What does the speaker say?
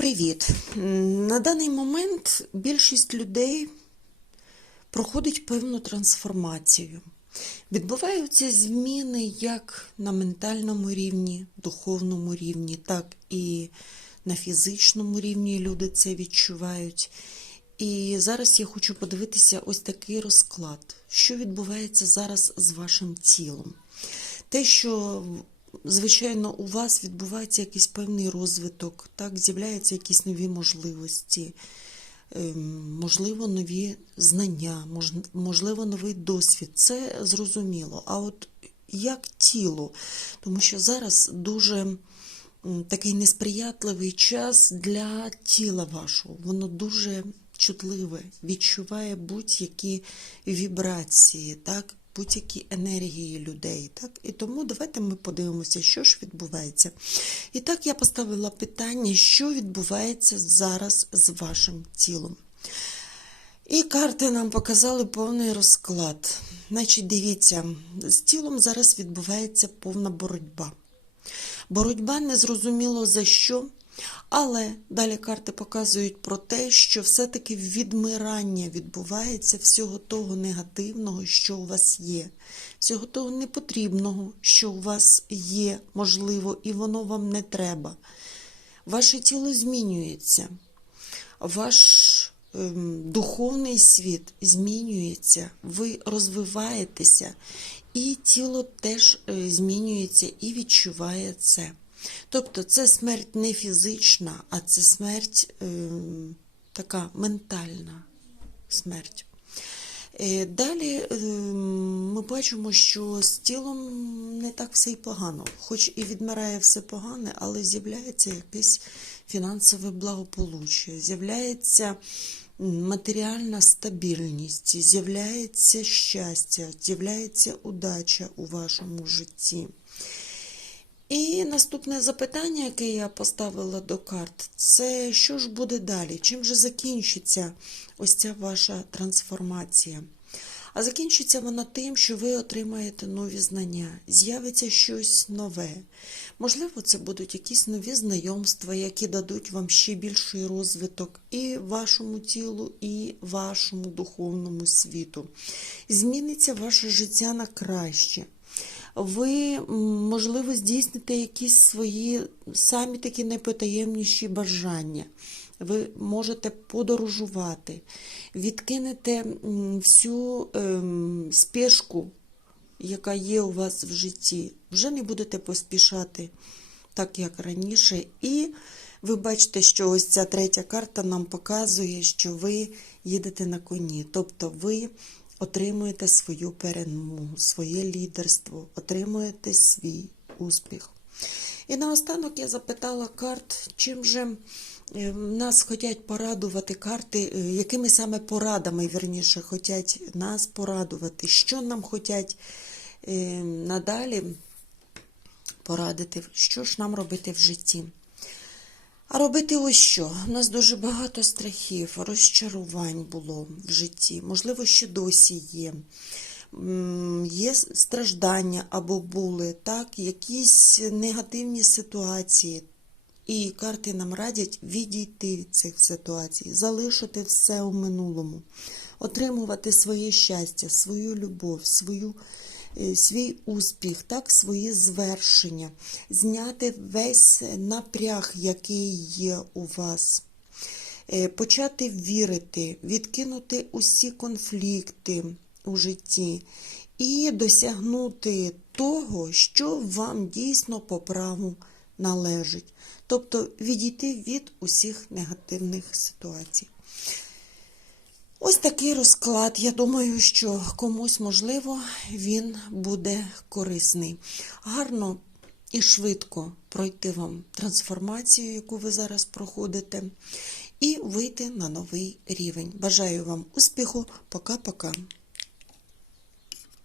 Привіт! На даний момент більшість людей проходить певну трансформацію. Відбуваються зміни як на ментальному рівні, духовному рівні, так і на фізичному рівні люди це відчувають. І зараз я хочу подивитися ось такий розклад, що відбувається зараз з вашим тілом. Те, що звичайно, у вас відбувається якийсь певний розвиток, так, з'являються якісь нові можливості, ем, можливо, нові знання, можливо, новий досвід. Це зрозуміло. А от як тіло? Тому що зараз дуже такий несприятливий час для тіла вашого. Воно дуже чутливе, відчуває будь-які вібрації, так? Будь-які енергії людей. Так? І тому давайте ми подивимося, що ж відбувається. І так я поставила питання, що відбувається зараз з вашим тілом. І карти нам показали повний розклад. Значить, дивіться, з тілом зараз відбувається повна боротьба. Боротьба незрозуміло за що, але далі карти показують про те, що все-таки відмирання відбувається всього того негативного, що у вас є, всього того непотрібного, що у вас є, можливо, і воно вам не треба. Ваше тіло змінюється, ваш ем, духовний світ змінюється, ви розвиваєтеся, і тіло теж е, змінюється і відчуває це. Тобто це смерть не фізична, а це смерть ем, така ментальна смерть. Е, Далі ем, ми бачимо, що з тілом не так все й погано, хоч і відмирає все погане, але з'являється якесь фінансове благополуччя, з'являється матеріальна стабільність, з'являється щастя, з'являється удача у вашому житті. І наступне запитання, яке я поставила до карт, це що ж буде далі? Чим же закінчиться ось ця ваша трансформація? А закінчиться вона тим, що ви отримаєте нові знання, з'явиться щось нове. Можливо, це будуть якісь нові знайомства, які дадуть вам ще більший розвиток і вашому тілу, і вашому духовному світу. Зміниться ваше життя на краще ви, можливо, здійсните якісь свої самі такі найпотаємніші бажання. Ви можете подорожувати, відкинете всю ем, спешку, яка є у вас в житті. Вже не будете поспішати так, як раніше. І ви бачите, що ось ця третя карта нам показує, що ви їдете на коні. Тобто ви отримуєте свою перемогу, своє лідерство, отримуєте свій успіх. І наостанок я запитала карт, чим же е, нас хочуть порадувати карти, е, якими саме порадами, вірніше, хочуть нас порадувати, що нам хочуть е, надалі порадити, що ж нам робити в житті. А робити ось що? У нас дуже багато страхів, розчарувань було в житті, можливо, ще досі є. Є страждання або були, так, якісь негативні ситуації. І карти нам радять відійти від цих ситуацій, залишити все у минулому, отримувати своє щастя, свою любов, свою свій успіх, так, свої звершення, зняти весь напряг, який є у вас, Е, почати вірити, відкинути усі конфлікти у житті і досягнути того, що вам дійсно по праву належить. Тобто відійти від усіх негативних ситуацій. Ось такий розклад. Я думаю, що комусь, можливо, він буде корисний. Гарно і швидко пройти вам трансформацію, яку ви зараз проходите, і вийти на новий рівень. Бажаю вам успіху. Пока-пока.